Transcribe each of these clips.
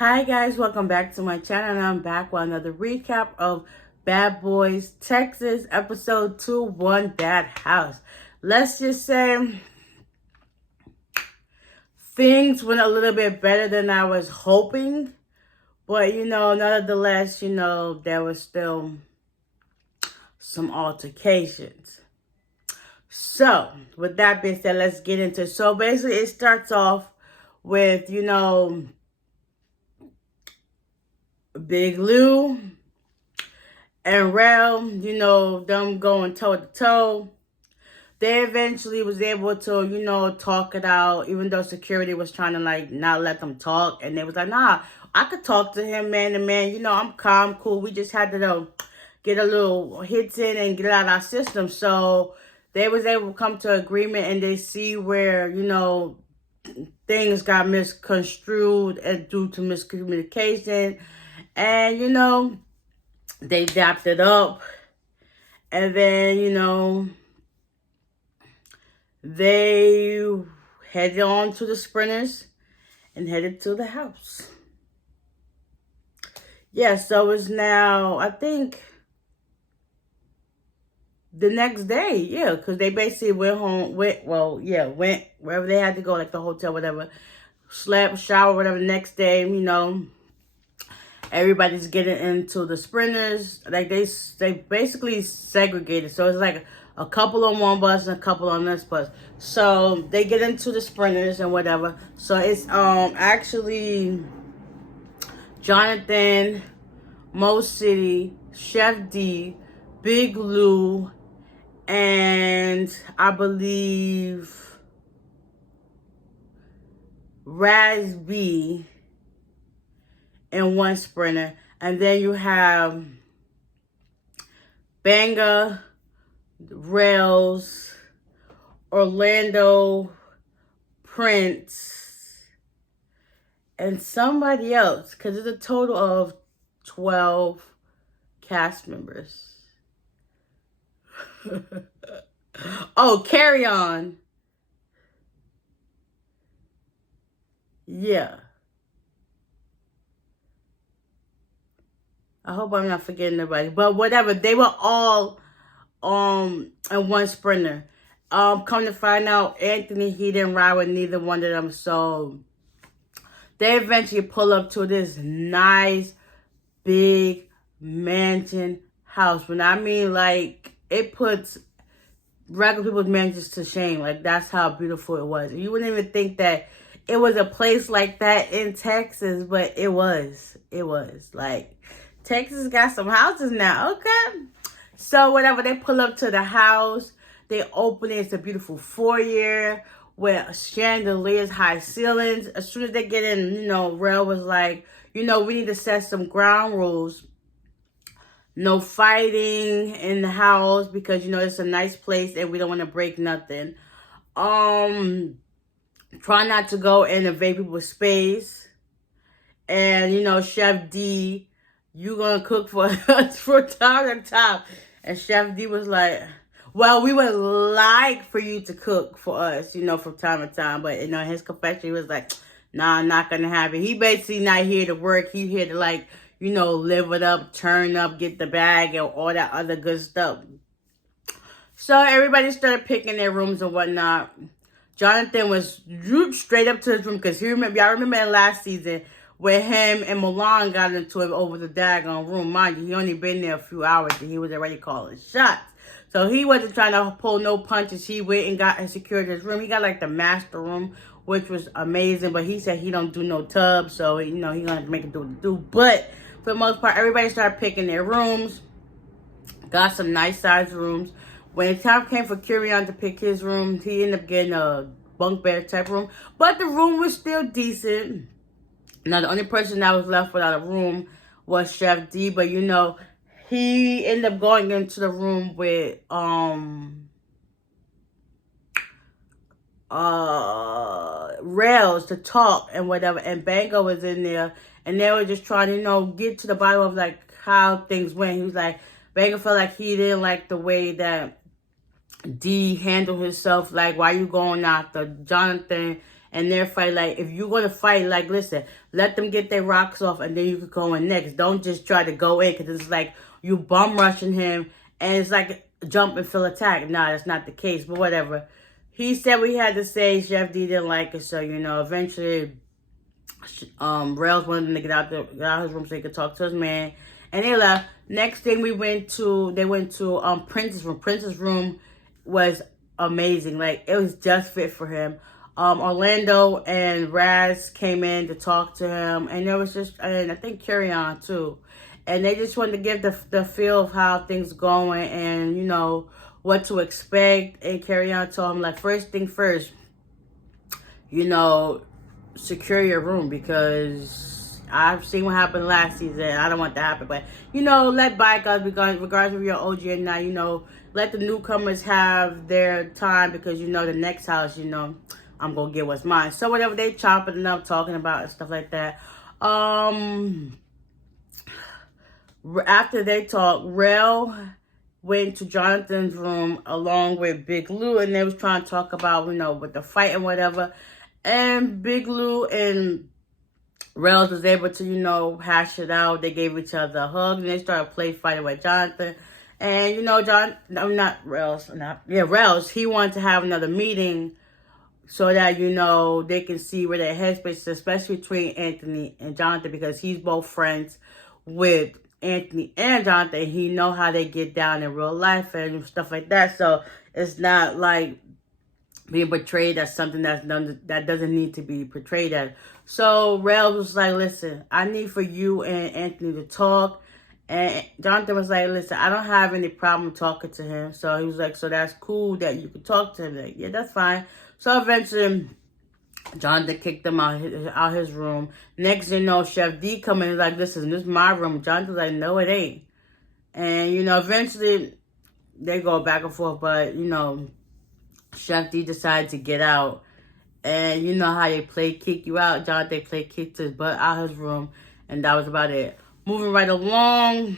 Hi guys, welcome back to my channel, and I'm back with another recap of Bad Boys Texas episode 2, One Bad House. Let's just say things went a little bit better than I was hoping, but nonetheless, there was still some altercations. So with that being said, let's get into it. So basically it starts off with Big Lou and Rel, them going toe to toe. They eventually was able to, talk it out, even though security was trying to not let them talk. And they was like, nah, I could talk to him man to man. I'm calm, cool. We just had to get a little hits in and get it out of our system. So they was able to come to agreement, and they see where, things got misconstrued and due to miscommunication. And, they dapped it up. And then, they headed on to the Sprinters and headed to the house. Yeah, so it's now, I think, the next day. Yeah, because they basically went wherever they had to go, like the hotel, whatever. Slept, shower, whatever. Next day, everybody's getting into the Sprinters. Like they basically segregated. So it's like a couple on one bus and a couple on this bus. So they get into the Sprinters and whatever. So it's actually Jonathan, Mo City, Chef D, Big Lou, and I believe Raz B in one Sprinter. And then you have Banga, Rails, Orlando, Prince, and somebody else, because it's a total of 12 cast members. Oh, Carry On. Yeah. I hope I'm not forgetting nobody. But whatever. They were all in one Sprinter. Come to find out, Anthony, he didn't ride with neither one of them. So they eventually pull up to this nice, big mansion house. When I mean, it puts regular people's mansions to shame. Like, that's how beautiful it was. You wouldn't even think that it was a place like that in Texas, but it was. It was. Like, Texas got some houses now, okay? So, whatever, they pull up to the house. They open it. It's a beautiful foyer with chandeliers, high ceilings. As soon as they get in, Rel was like, we need to set some ground rules. No fighting in the house because, it's a nice place and we don't want to break nothing. Try not to go and invade people's space. And, Chef D, you gonna cook for us from time to time. And Chef D was like, well, we would like for you to cook for us, from time to time. But, his confession, he was like, nah, I'm not gonna have it. He basically not here to work. He here to live it up, turn up, get the bag, and all that other good stuff. So everybody started picking their rooms and whatnot. Jonathan was straight up to his room because y'all remember in last season where him and Milan got into it over the daggone room. Mind you, he only been there a few hours and he was already calling shots. So he wasn't trying to pull no punches. He went and got and secured his room. He got the master room, which was amazing. But he said he don't do no tub, so he gonna make it do. But for the most part, everybody started picking their rooms. Got some nice sized rooms. When the time came for Curion to pick his room, he ended up getting a bunk bed type room. But the room was still decent. Now, the only person that was left without a room was Chef D. But, he ended up going into the room with Rails to talk and whatever. And Bango was in there. And they were just trying to, get to the bottom of, how things went. He was like, Bango felt like he didn't like the way that D handled himself. Like, why you going after Jonathan And they're fighting. Like, if you're going to fight, like, listen, let them get their rocks off and then you could go in next. Don't just try to go in because it's like you bum rushing him and it's like jump and fill attack. Nah, that's not the case, but whatever. He said what he had to say. Chef D didn't like it, so, eventually, Rails wanted him to get out his room so he could talk to his man. And they left. Next thing they went to Prince's room. Prince's room was amazing. Like, it was just fit for him. Orlando and Raz came in to talk to him, and and I think Carry On too. And they just wanted to give the feel of how things going and, what to expect. And Carry On told him, like, first thing first, secure your room because I've seen what happened last season. I don't want that to happen. But, let bygones be gone, regardless of your OG or not, let the newcomers have their time because, the next house, I'm going to get what's mine. So whatever, they chopping it up, talking about and stuff like that. After they talked, Rel went to Jonathan's room along with Big Lou, and they was trying to talk about, with the fight and whatever. And Big Lou and Rels was able to, hash it out. They gave each other a hug, and they started fighting with Jonathan. And, Rels, he wanted to have another meeting so that, they can see where their headspace is, especially between Anthony and Jonathan, because he's both friends with Anthony and Jonathan. He know how they get down in real life and stuff like that. So it's not like being portrayed as something that doesn't need to be portrayed as. So Rel was like, listen, I need for you and Anthony to talk. And Jonathan was like, listen, I don't have any problem talking to him. So he was like, so that's cool that you could talk to him. Like, yeah, that's fine. So eventually, Jonathan kicked him out his room. Next thing you know, Chef D come in and like, listen, this is my room. Jonathan's like, no, it ain't. And, eventually they go back and forth. But, Chef D decided to get out. And you know how they kick you out. Jonathan kicked his butt out his room. And that was about it. Moving right along.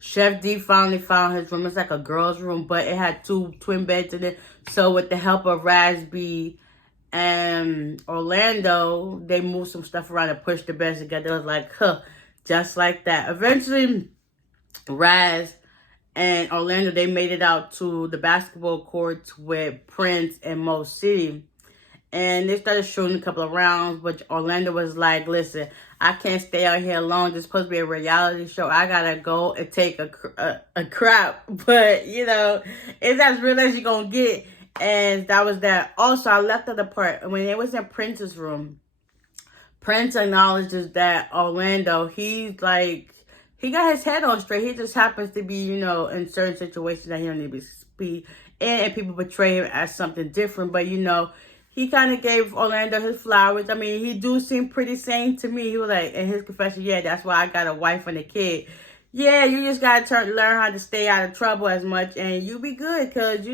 Chef D finally found his room. It's like a girl's room, but it had 2 twin beds in it. So with the help of Razby and Orlando, they moved some stuff around and pushed the beds together. It was like, just like that. Eventually, Raz and Orlando, they made it out to the basketball courts with Prince and Mo City. And they started shooting a couple of rounds, but Orlando was like, listen, I can't stay out here alone. This is supposed to be a reality show. I got to go and take a crap. But, it's as real as you're going to get. And that was that. Also, I left out the part. When it was in Prince's room, Prince acknowledges that Orlando, he's like, he got his head on straight. He just happens to be, in certain situations that he don't need to be in. And people portray him as something different. But, he kind of gave Orlando his flowers. I mean, he do seem pretty sane to me. He was like, in his confession, yeah, that's why I got a wife and a kid. Yeah, you just got to learn how to stay out of trouble as much, and you be good. Because,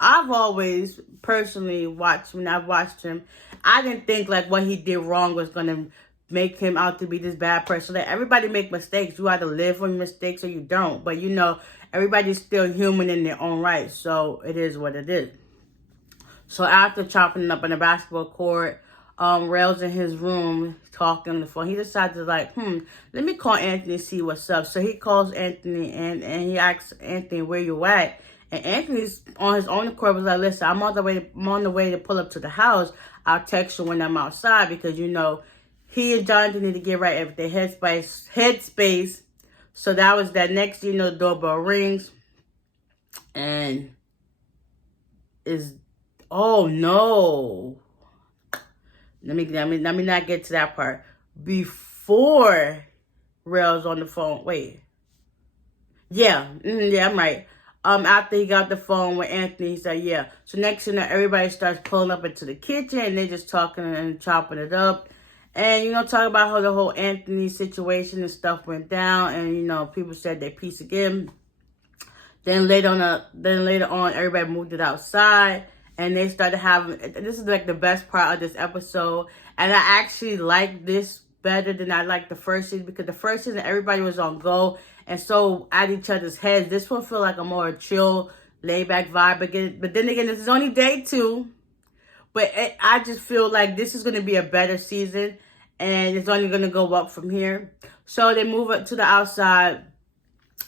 I've always personally watched, when I've watched him, I didn't think, like, what he did wrong was going to make him out to be this bad person. Like, everybody make mistakes. You either live with mistakes or you don't. But, everybody's still human in their own right. So, it is what it is. So after chopping up in the basketball court, Rel's in his room talking on the phone. He decided to let me call Anthony and see what's up. So he calls Anthony and he asks Anthony, where you at? And Anthony's on his own accord was like, listen, I'm on the way to pull up to the house. I'll text you when I'm outside because he and Jonathan need to get right at their headspace. So that was that. Next, the doorbell rings and oh no. Let me not get to that part. Before Rel's on the phone. Wait. Yeah, I'm right. After he got the phone with Anthony, he said, yeah. So next thing you know, everybody starts pulling up into the kitchen and they just talking and chopping it up. And, talking about how the whole Anthony situation and stuff went down. And, people said their piece again. Then later on, everybody moved it outside. And they started having, this is like the best part of this episode. And I actually like this better than I liked the first season. Because the first season, everybody was on go. And so at each other's heads. This one feel like a more chill laid back vibe. But then again, this is only day 2. But I just feel like this is going to be a better season. And it's only going to go up from here. So they move up to the outside.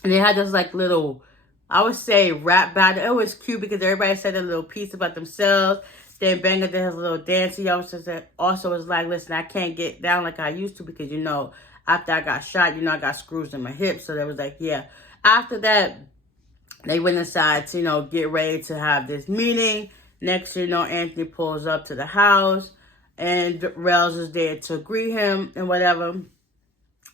And they had this like little, I would say, rap battle. It was cute because everybody said a little piece about themselves. Then Banger did his little dance. He also was like, listen, I can't get down like I used to because, you know, after I got shot, you know, I got screws in my hips. So they was like, yeah. After that, they went inside to, you know, get ready to have this meeting. Next, you know, Anthony pulls up to the house. And Rails is there to greet him and whatever.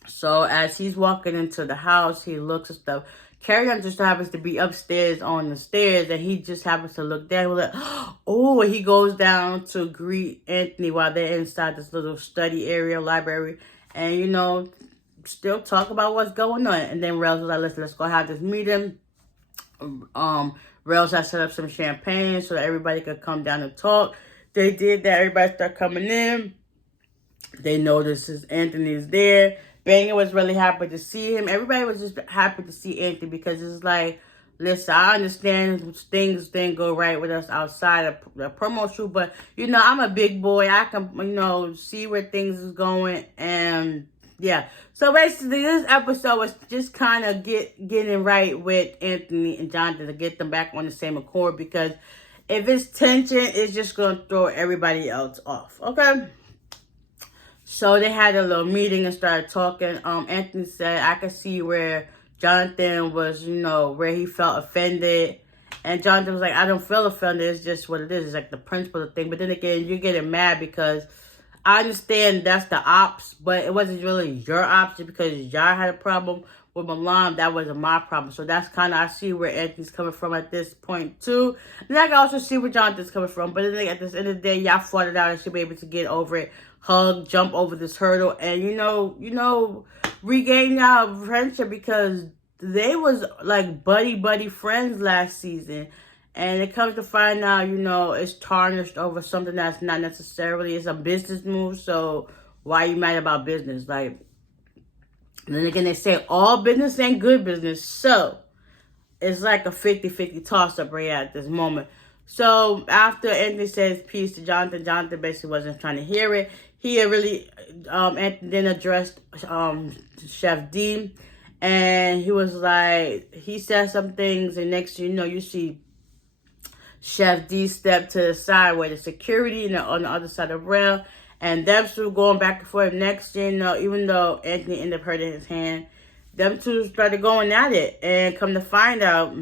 So as he's walking into the house, he looks and stuff. Carrie just happens to be upstairs on the stairs, and he just happens to look down. Like, oh, he goes down to greet Anthony while they're inside this little study area, library, and, you know, still talk about what's going on. And then Rails was like, listen, let's go have this meeting. Rails had set up some champagne so that everybody could come down and talk. They did that. Everybody started coming in. They noticed Anthony's there. Banger was really happy to see him. Everybody was just happy to see Anthony because it's like, listen, I understand things didn't go right with us outside of the promo shoot, but, you know, I'm a big boy. I can, you know, see where things is going, and, yeah. So, basically, this episode was just kind of getting right with Anthony and Jonathan to get them back on the same accord, because if it's tension, it's just going to throw everybody else off, okay? So they had a little meeting and started talking. Anthony said, I could see where Jonathan was, you know, where he felt offended. And Jonathan was like, I don't feel offended. It's just what it is. It's like the principle of the thing. But then again, you're getting mad because I understand that's the ops, but it wasn't really your ops because y'all had a problem with Milan. That wasn't my problem. So that's kind of, I see where Anthony's coming from at this point too. And I can also see where Jonathan's coming from. But then at the end of the day, y'all fought it out and should be able to get over it. Hug, jump over this hurdle, and you know, regain our friendship, because they was like buddy friends last season, and it comes to find out, you know, it's tarnished over something that's not necessarily, it's a business move. So why you mad about business? Like, and then again, they say all business ain't good business, so it's like a 50-50 toss up right at this moment. So after Anthony says peace to Jonathan, Jonathan basically wasn't trying to hear it. He Anthony then addressed Chef D, and he was like, he said some things, and next you know, you see Chef D step to the side where the security on the other side of the rail, and them two going back and forth. Next, you know, even though Anthony ended up hurting his hand, them two started going at it, and come to find out,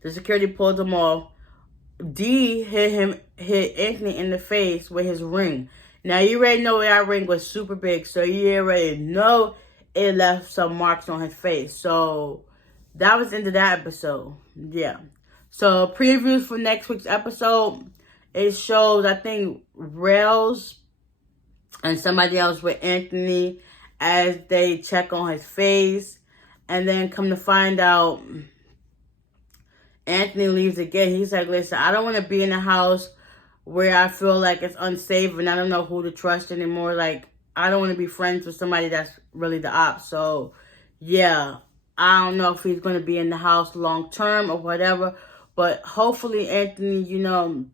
the security pulled them off. D hit Anthony in the face with his ring. Now, you already know that ring was super big, so you already know it left some marks on his face. So, that was the end of that episode. Yeah. So, previews for next week's episode, it shows, I think, Rails and somebody else with Anthony as they check on his face. And then come to find out, Anthony leaves again. He's like, listen, I don't want to be in a house where I feel like it's unsafe and I don't know who to trust anymore. Like, I don't want to be friends with somebody that's really the ops. So, yeah, I don't know if he's going to be in the house long term or whatever. But hopefully, Anthony, you know,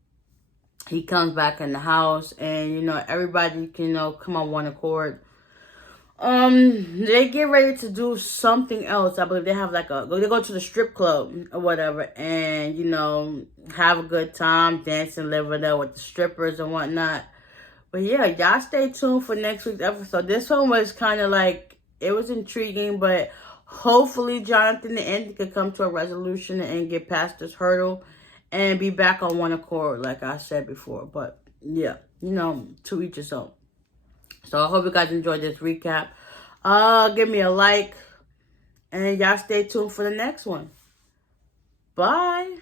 he comes back in the house and, you know, everybody can, you know, come on one accord. They get ready to do something else. I believe they have like they go to the strip club or whatever, and, you know, have a good time, dancing, live it up with the strippers and whatnot. But yeah, y'all stay tuned for next week's episode. This one was kind of like, it was intriguing, but hopefully Jonathan and Andy could come to a resolution and get past this hurdle and be back on one accord, like I said before. But yeah, you know, to each his own. So I hope you guys enjoyed this recap. Give me a like. And y'all stay tuned for the next one. Bye.